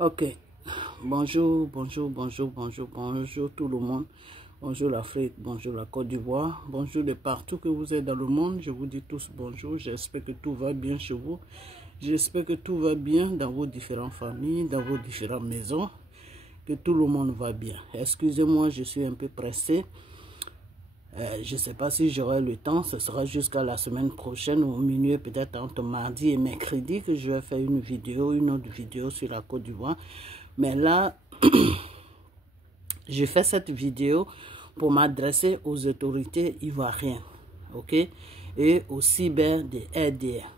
Ok, bonjour tout le monde. Bonjour l'Afrique, bonjour la Côte d'Ivoire, bonjour de partout que vous êtes dans le monde. Je vous dis tous bonjour, j'espère que tout va bien chez vous. J'espère que tout va bien dans vos différentes familles, dans vos différentes maisons, que tout le monde va bien. Excusez-moi, je suis un peu pressé. Je ne sais pas si j'aurai le temps, ce sera jusqu'à la semaine prochaine ou au milieu, peut-être entre mardi et mercredi que je vais faire une autre vidéo sur la Côte d'Ivoire. Mais là, je fais cette vidéo pour m'adresser aux autorités ivoiriennes, ok, et aux cyber des RDR.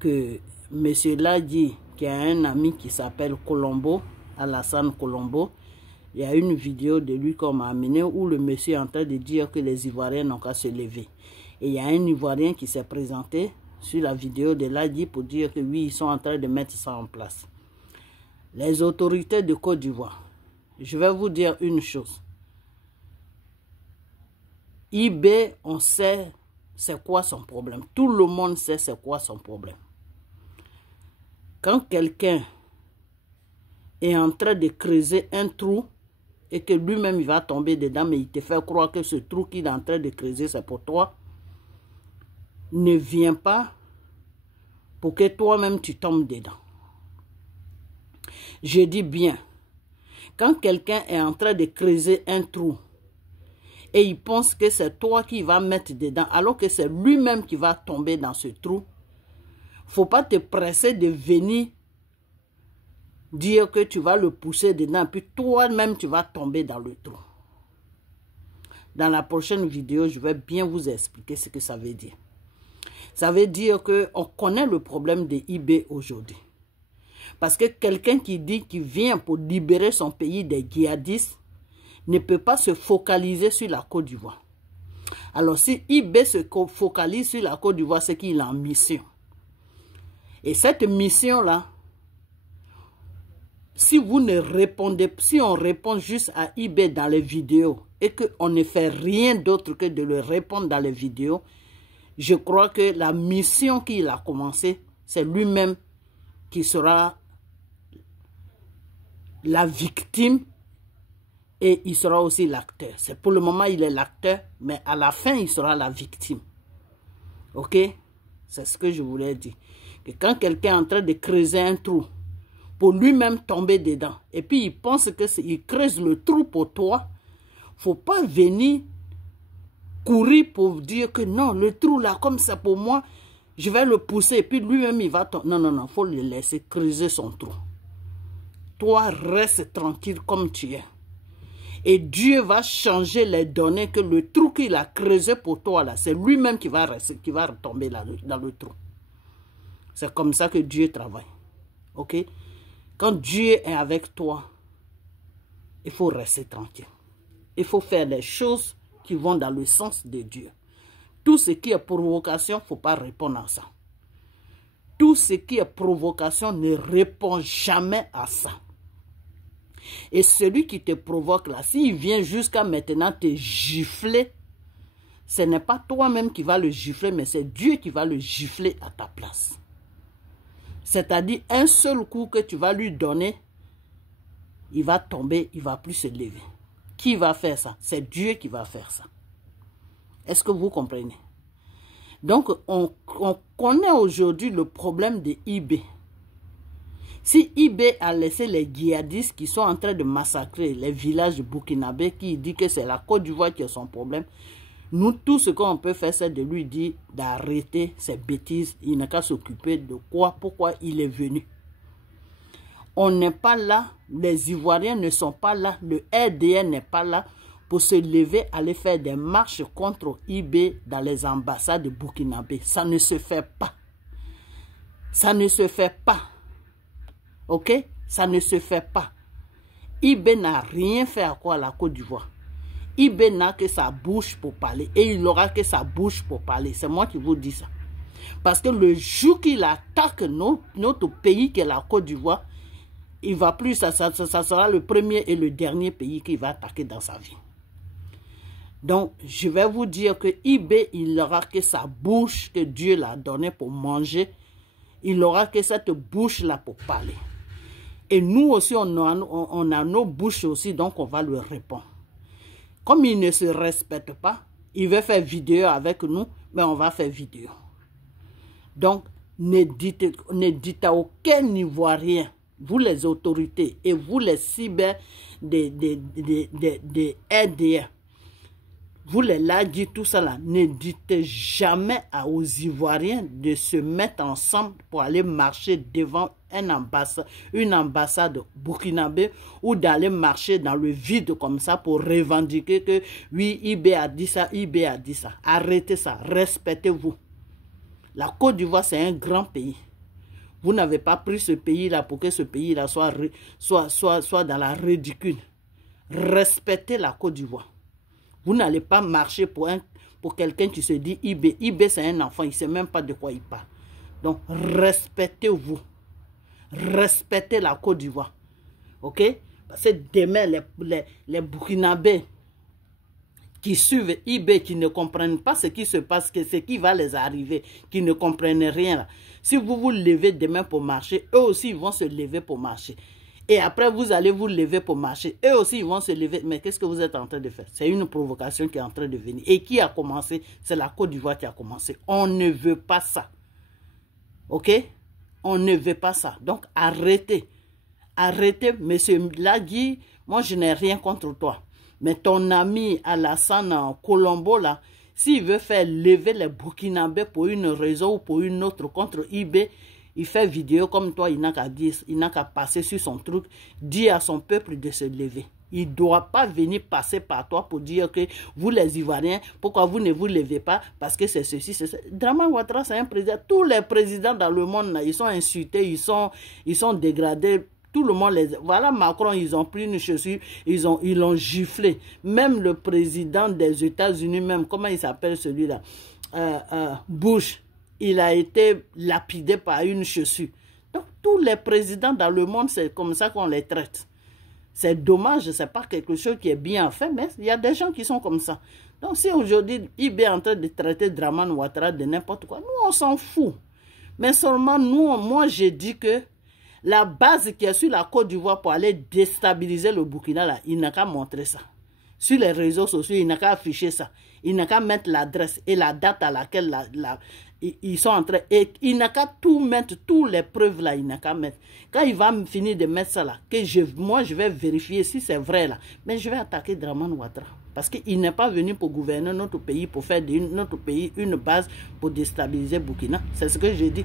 Que monsieur l'a dit, qu'il y a un ami qui s'appelle Colombo, Alassane Colombo. Il y a une vidéo de lui qu'on m'a amené où le monsieur est en train de dire que les Ivoiriens n'ont qu'à se lever. Et il y a un Ivoirien qui s'est présenté sur la vidéo de l'ADI pour dire que oui, ils sont en train de mettre ça en place. Les autorités de Côte d'Ivoire, je vais vous dire une chose. IB, on sait c'est quoi son problème. Tout le monde sait c'est quoi son problème. Quand quelqu'un est en train de creuser un trou, et que lui-même il va tomber dedans, mais il te fait croire que ce trou qu'il est en train de creuser, c'est pour toi, ne viens pas pour que toi-même tu tombes dedans. Je dis bien, quand quelqu'un est en train de creuser un trou, et il pense que c'est toi qui vas mettre dedans, alors que c'est lui-même qui va tomber dans ce trou, faut pas te presser de venir dire que tu vas le pousser dedans, puis toi-même tu vas tomber dans le trou. Dans la prochaine vidéo, je vais bien vous expliquer ce que ça veut dire. Ça veut dire qu'on connaît le problème de IB aujourd'hui. Parce que quelqu'un qui dit qu'il vient pour libérer son pays des djihadistes ne peut pas se focaliser sur la Côte d'Ivoire. Alors si IB se focalise sur la Côte d'Ivoire, c'est qu'il est en mission. Et cette mission-là, si vous ne répondez, si on répond juste à IB dans les vidéos et qu'on ne fait rien d'autre que de le répondre dans les vidéos, je crois que la mission qu'il a commencé, c'est lui-même qui sera la victime et il sera aussi l'acteur. C'est pour le moment, il est l'acteur, mais à la fin, il sera la victime. Ok? C'est ce que je voulais dire. Que quand quelqu'un est en train de creuser un trou, pour lui-même tomber dedans. Et puis il pense qu'il creuse le trou pour toi. Faut pas venir courir pour dire que non, le trou là, comme ça pour moi, je vais le pousser. Et puis lui-même, il va tomber. Non, non, non, faut le laisser creuser son trou. Toi, reste tranquille comme tu es. Et Dieu va changer les données que le trou qu'il a creusé pour toi là, c'est lui-même qui va retomber là, dans le trou. C'est comme ça que Dieu travaille. Ok? Quand Dieu est avec toi, il faut rester tranquille. Il faut faire les choses qui vont dans le sens de Dieu. Tout ce qui est provocation, il ne faut pas répondre à ça. Tout ce qui est provocation ne répond jamais à ça. Et celui qui te provoque là, s'il vient jusqu'à maintenant te gifler, ce n'est pas toi-même qui va le gifler, mais c'est Dieu qui va le gifler à ta place. C'est-à-dire, un seul coup que tu vas lui donner, il va tomber, il ne va plus se lever. Qui va faire ça? C'est Dieu qui va faire ça. Est-ce que vous comprenez? Donc, on connaît aujourd'hui le problème de IB. Si IB a laissé les djihadistes qui sont en train de massacrer les villages burkinabés, qui dit que c'est la Côte d'Ivoire qui a son problème, nous, tout ce qu'on peut faire, c'est de lui dire d'arrêter ces bêtises. Il n'a qu'à s'occuper de quoi, pourquoi il est venu. On n'est pas là, les Ivoiriens ne sont pas là, le RDR n'est pas là pour se lever, aller faire des marches contre IB dans les ambassades de Burkinabé. Ça ne se fait pas. Ça ne se fait pas. Ok? Ça ne se fait pas. IB n'a rien fait à quoi à la Côte d'Ivoire. IB n'a que sa bouche pour parler. Et il n'aura que sa bouche pour parler. C'est moi qui vous dis ça. Parce que le jour qu'il attaque notre pays, qui est la Côte d'Ivoire, il va plus, ça sera le premier et le dernier pays qu'il va attaquer dans sa vie. Donc, je vais vous dire que IB, il n'aura que sa bouche que Dieu l'a donnée pour manger. Il n'aura que cette bouche-là pour parler. Et nous aussi, on a nos bouches aussi, donc on va lui répondre. Comme il ne se respecte pas, il veut faire vidéo avec nous, mais on va faire vidéo. Donc, ne dites à aucun Ivoirien, vous les autorités et vous les cyber des RDA, vous les lagis, tout ça là, ne dites jamais aux Ivoiriens de se mettre ensemble pour aller marcher devant une ambassade burkinabé ou d'aller marcher dans le vide comme ça pour revendiquer que oui, IB a dit ça, IB a dit ça. Arrêtez ça, respectez-vous. La Côte d'Ivoire, c'est un grand pays. Vous n'avez pas pris ce pays-là pour que ce pays-là soit dans la ridicule. Respectez la Côte d'Ivoire. Vous n'allez pas marcher pour quelqu'un qui se dit IB. IB, c'est un enfant, il ne sait même pas de quoi il parle. Donc, respectez-vous. Respectez la Côte d'Ivoire. OK? Parce que demain, les Burkinabés qui suivent IB, qui ne comprennent pas ce qui se passe, ce qui va les arriver, qui ne comprennent rien là. Si vous vous levez demain pour marcher, eux aussi ils vont se lever pour marcher. Et après vous allez vous lever pour marcher, eux aussi ils vont se lever. Mais qu'est-ce que vous êtes en train de faire? C'est une provocation qui est en train de venir. Et qui a commencé? C'est la Côte d'Ivoire qui a commencé. On ne veut pas ça. OK? On ne veut pas ça. Donc arrêtez. Arrêtez, monsieur Lagui, moi je n'ai rien contre toi. Mais ton ami Alassane Colombo, là, s'il veut faire lever les Burkinabés pour une raison ou pour une autre contre IB, il fait vidéo comme toi, il n'a qu'à dire, il n'a qu'à passer sur son truc, dire à son peuple de se lever. Il ne doit pas venir passer par toi pour dire que vous les Ivoiriens, pourquoi vous ne vous levez pas, parce que c'est ceci, c'est ça. Dramane Ouattara, c'est un président. Tous les présidents dans le monde, là, ils sont insultés, ils sont dégradés. Tout le monde les... Voilà, Macron, ils ont pris une chaussure, ils l'ont giflé. Même le président des États-Unis, même, comment il s'appelle celui-là? Bush, il a été lapidé par une chaussure. Donc, tous les présidents dans le monde, c'est comme ça qu'on les traite. C'est dommage, c'est pas quelque chose qui est bien fait, mais il y a des gens qui sont comme ça. Donc, si aujourd'hui, IB est en train de traiter Dramane Ouattara de n'importe quoi, nous, on s'en fout. Mais seulement, moi, j'ai dit que la base qui est sur la Côte d'Ivoire pour aller déstabiliser le Burkina, là, il n'a qu'à montrer ça. Sur les réseaux sociaux, il n'a qu'à afficher ça. Il n'a qu'à mettre l'adresse et la date à laquelle ils sont en train. Et il n'a qu'à tout mettre, toutes les preuves là, il n'a qu'à mettre. Quand il va finir de mettre ça là, moi je vais vérifier si c'est vrai là. Mais je vais attaquer Dramane Ouattara. Parce qu'il n'est pas venu pour gouverner notre pays, pour faire de notre pays une base pour déstabiliser Burkina. C'est ce que j'ai dit.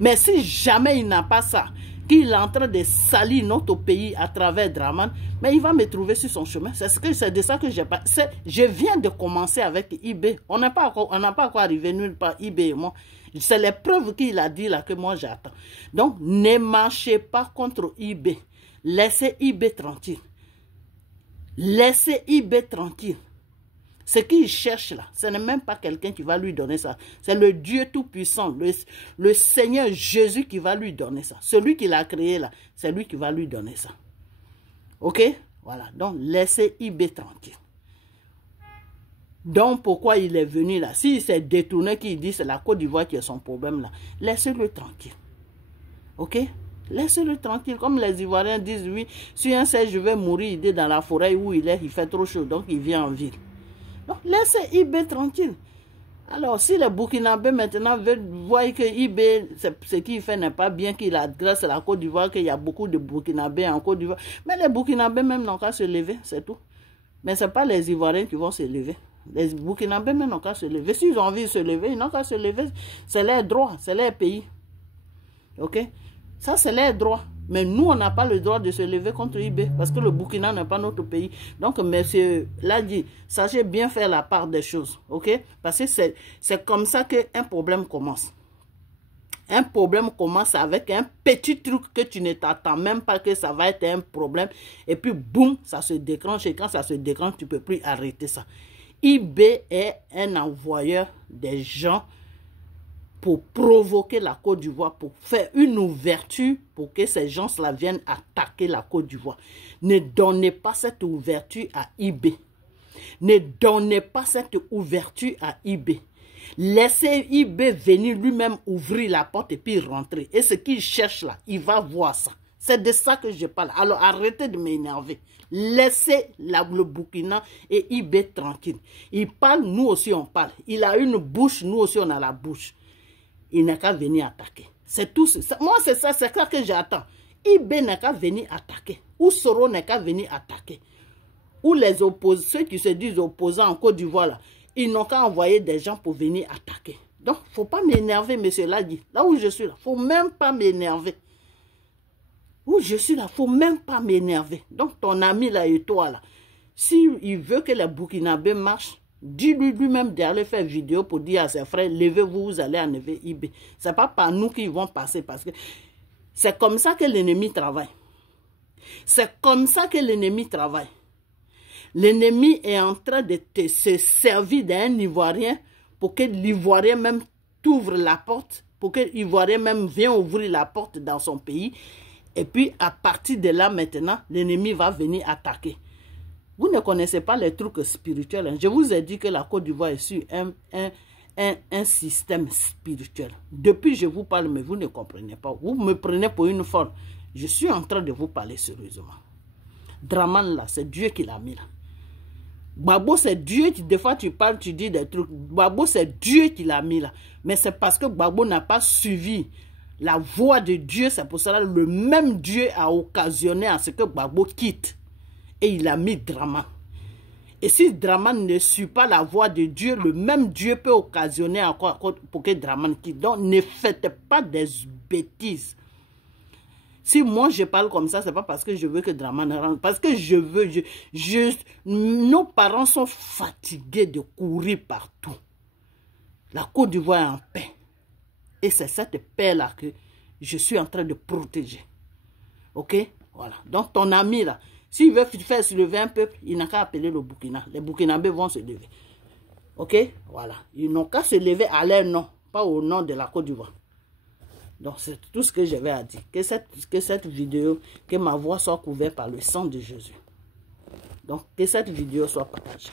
Mais si jamais il n'a pas ça, qu'il est en train de salir notre pays à travers Dramane, mais il va me trouver sur son chemin. C'est de ça que j'ai pas. Je viens de commencer avec IB. On n'a pas encore arrivé nulle part, IB et moi. C'est les preuves qu'il a dit là que moi j'attends. Donc, ne marchez pas contre IB. Laissez IB tranquille. Laissez IB tranquille. Ce qu'il cherche là, ce n'est même pas quelqu'un qui va lui donner ça. C'est le Dieu Tout-Puissant, le Seigneur Jésus qui va lui donner ça. Celui qui l'a créé là, c'est lui qui va lui donner ça. Ok? Voilà. Donc, laissez IB tranquille. Donc, pourquoi il est venu là? S'il s'est détourné, qu'il dit c'est la Côte d'Ivoire qui est son problème là, laissez-le tranquille. Ok? Laissez-le tranquille. Comme les Ivoiriens disent, oui, si un sait je vais mourir, il est dans la forêt où il est, il fait trop chaud, donc il vient en ville. Donc, laissez IB tranquille. Alors, si les Burkinabés maintenant veulent voir que IB, ce qu'il fait n'est pas bien, qu'il a grâce à la Côte d'Ivoire, qu'il y a beaucoup de Burkinabés en Côte d'Ivoire. Mais les Burkinabés même n'ont qu'à se lever, c'est tout. Mais ce n'est pas les Ivoiriens qui vont se lever. Les Burkinabés même n'ont qu'à se lever. S'ils ont envie de se lever, ils n'ont qu'à se lever. C'est leur droit, c'est leur pays. Ok? Ça, c'est leur droit. Mais nous, on n'a pas le droit de se lever contre IB parce que le Burkina n'est pas notre pays. Donc, monsieur l'a dit, sachez bien faire la part des choses. Ok? Parce que c'est comme ça qu'un problème commence. Un problème commence avec un petit truc que tu ne t'attends même pas que ça va être un problème. Et puis, boum, ça se déclenche. Et quand ça se déclenche, tu ne peux plus arrêter ça. IB est un envoyeur des gens pour provoquer la Côte d'Ivoire, pour faire une ouverture pour que ces gens-là viennent attaquer la Côte d'Ivoire. Ne donnez pas cette ouverture à IB. Ne donnez pas cette ouverture à IB. Laissez IB venir lui-même ouvrir la porte et puis rentrer. Et ce qu'il cherche là, il va voir ça. C'est de ça que je parle. Alors arrêtez de m'énerver. Laissez le Burkina et IB tranquille. Il parle, nous aussi on parle. Il a une bouche, nous aussi on a la bouche. Il n'a qu'à venir attaquer. C'est tout. Moi c'est ça que j'attends. IB n'a qu'à venir attaquer. Ou Soro n'a qu'à venir attaquer. Ou les opposants, ceux qui se disent opposants en Côte d'Ivoire, là, ils n'ont qu'à envoyer des gens pour venir attaquer. Donc, il ne faut pas m'énerver, monsieur Ladi. Là où je suis, il ne faut même pas m'énerver. Où je suis là, il ne faut même pas m'énerver. Donc, ton ami là et toi là, s'il veut que les Burkinabés marchent, dis-lui lui-même d'aller faire vidéo pour dire à ses frères, levez-vous, vous allez enlever IB. Ce n'est pas par nous qu'ils vont passer parce que c'est comme ça que l'ennemi travaille. C'est comme ça que l'ennemi travaille. L'ennemi est en train de se servir d'un Ivoirien pour que l'Ivoirien même t'ouvre la porte, pour que l'Ivoirien même vienne ouvrir la porte dans son pays. Et puis, à partir de là, maintenant, l'ennemi va venir attaquer. Vous ne connaissez pas les trucs spirituels. Hein. Je vous ai dit que la Côte d'Ivoire est sur un système spirituel. Depuis, je vous parle, mais vous ne comprenez pas. Vous me prenez pour une folle. Je suis en train de vous parler sérieusement. Dramane, là, c'est Dieu qui l'a mis là. Gbagbo, c'est Dieu qui, des fois, tu parles, tu dis des trucs. Gbagbo, c'est Dieu qui l'a mis là. Mais c'est parce que Gbagbo n'a pas suivi la voie de Dieu. C'est pour cela que le même Dieu a occasionné à ce que Gbagbo quitte. Et il a mis Dramane. Et si Dramane ne suit pas la voie de Dieu, le même Dieu peut occasionner encore pour que Dramane quitte. Donc, ne faites pas des bêtises. Si moi je parle comme ça, ce n'est pas parce que je veux que Dramane rentre. Parce que je veux, nos parents sont fatigués de courir partout. La Côte d'Ivoire est en paix. Et c'est cette paix-là que je suis en train de protéger. Ok? Voilà. Donc ton ami là, s'il veut faire se lever un peuple, il n'a qu'à appeler le Burkina. Les Burkinabés vont se lever. Ok? Voilà. Ils n'ont qu'à se lever à leur nom, pas au nom de la Côte d'Ivoire. Donc, c'est tout ce que j'avais à dire. Que cette vidéo, que ma voix soit couverte par le sang de Jésus. Donc, que cette vidéo soit partagée.